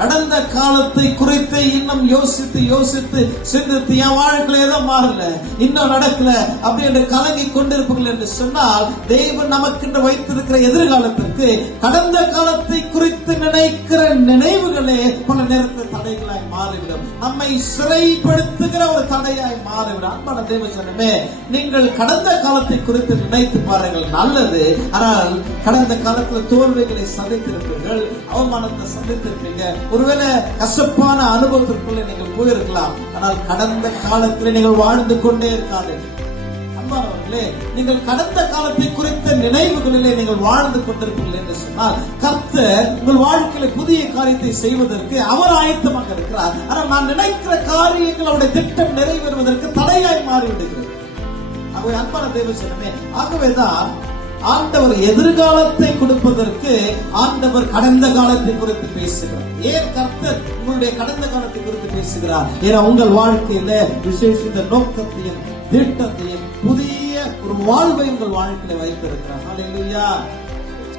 கடந்த காலத்தை குறித்து இன்னும் யோசித்து யோசித்து சிந்தித்து என் வாழ்க்கையில ஏதோ மாறல, இன்னும் நடக்கல அப்படி என்று கலங்கி கொண்டிருப்பீர்கள் என்று சொன்னால், தேவன் நமக்கு வைத்திருக்கிற எதிர்காலத்திற்கு கடந்த காலத்தை குறித்து நினைக்கிற நினைவுகளே பல நேரத்தில் தடைகளாய் மாறிவிடும், நம்மை சிறைப்படுத்துகிற ஒரு தடையாய் மாறிவிடும். அன்பான தேவ ஜனமே, நீங்கள் கடந்த காலத்தை குறித்து நினைத்து பாருங்கள், நல்லது. ஆனால் கடந்த காலத்தில் தோல்விகளை சந்தித்திருப்பீர்கள், அவமானத்தை சந்தித்திருப்பீங்க, ஒருவேளை கசப்பான அனுபவத்திற்குள்ளே நீங்கள் போயிருக்கலாம். ஆனால் கடந்த காலத்தில் நீங்கள் வாழ்ந்து கொண்டே இருக்காதீர்கள். அன்பானவர்களே, நீங்கள் கடந்த காலத்தை குறித்த நினைவுகளிலே நீங்கள் வாழ்ந்து கொண்டிருப்பீர்கள் என்று சொன்னால், கர்த்தர் உங்கள் வாழ்க்கையில புதிய காரியத்தை செய்வதற்கு அவர் ஆயத்தமாக இருக்கிறார். ஆனால் நான் நினைக்கிற காரியங்கள் அவருடைய திட்டம் நிறைவேறுவதற்கு தடையாய் மாறிவிடுகிறது. ஆகவே அன்பான தேவசனமே, ஆகவேதான் ஆண்டவர் எதிர்காலத்தை கொடுப்பதற்கு ஆண்டவர் கடந்த காலத்தை குறித்து பேசுகிறார். ஏன் கர்த்தர் உங்களுடைய கடந்த காலத்தை குறித்து பேசுகிறார்? ஏன்னா உங்கள் வாழ்க்கையில விசேஷித்த நோக்கத்தையும் திட்டத்தையும் புதிய ஒரு வாழ்வை உங்கள் வாழ்க்கையில வைத்திருக்கிறார். ஹல்லேலூயா.